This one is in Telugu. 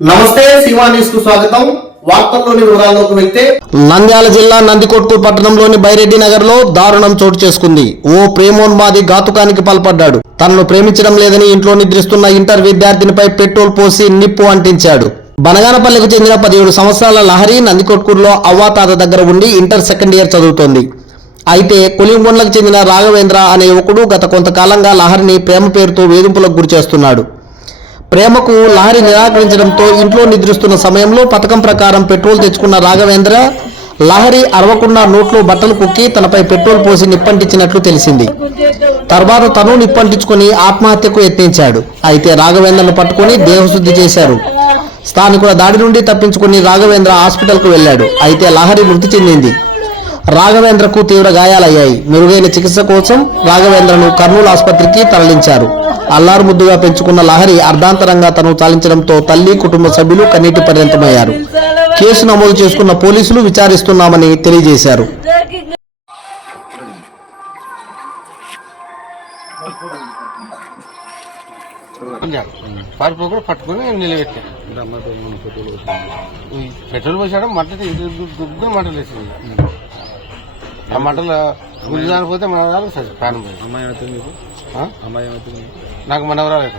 నమస్తే శివా న్యూస్ కు స్వాగతం. వార్తల్లోని వివరాల్లోకి వెళ్తే నంద్యాల జిల్లా నందికొట్కూరు పట్టణంలోని బైరెడ్డి నగర్ లో దారుణం చోటు చేసుకుంది. ఓ ప్రేమోన్మాది ఘాతుకానికి పాల్పడ్డాడు. తనను ప్రేమించడం లేదని ఇంట్లో నిద్రిస్తున్న ఇంటర్ విద్యార్థినిపై పెట్రోల్ పోసి నిప్పు అంటించాడు. బనగానపల్లికి చెందిన 17 సంవత్సరాల లహరి నందికొట్కూరులో అవ్వాతాత దగ్గర ఉండి ఇంటర్ సెకండ్ ఇయర్ చదువుతోంది. అయితే కొలింగొండలకు చెందిన రాఘవేంద్ర అనే యువకుడు గత కొంతకాలంగా లహరిని ప్రేమ పేరుతో వేధింపులకు గురి చేస్తున్నాడు. ప్రేమకు లహరి నిరాకరించడంతో ఇంట్లో నిద్రిస్తున్న సమయంలో పథకం ప్రకారం పెట్రోల్ తెచ్చుకున్న రాఘవేంద్ర లహరి అరవకుండా నోట్లో బట్టలు కుక్కి తనపై పెట్రోల్ పోసి నిప్పంటించినట్లు తెలిసింది. తర్వాత తను నిప్పంటించుకుని ఆత్మహత్యకు యత్నించాడు. అయితే రాఘవేంద్రను పట్టుకుని దేహశుద్ధి చేశారు. స్థానికుల దాడి నుండి తప్పించుకుని రాఘవేంద్ర హాస్పిటల్కు వెళ్లాడు. అయితే లహరి మృతి చెందింది. రాఘవేంద్రకు తీవ్ర గాయాలయ్యాయి. మెరుగైన చికిత్స కోసం రాఘవేంద్రను కర్నూలు ఆసుపత్రికి తరలించారు. అల్లారు ముద్దుగా పెంచుకున్న లహరి అర్ధాంతరంగా తను చాలించడంతో తల్లి, కుటుంబ సభ్యులు కన్నీటి పర్యంతమయ్యారు. కేసు నమోదు చేసుకున్న పోలీసులు విచారిస్తున్నామని తెలియజేశారు. పట్టుకుని నిలబెట్టా పెట్రోల్ పోసాడు. మంటలు దుగ్గున మంటలు వేసింది. ఆ మంటలు గురి దానిపోతే మన ప్రాణం పోయింది. అమ్మాయి నాకు మనవరాలు.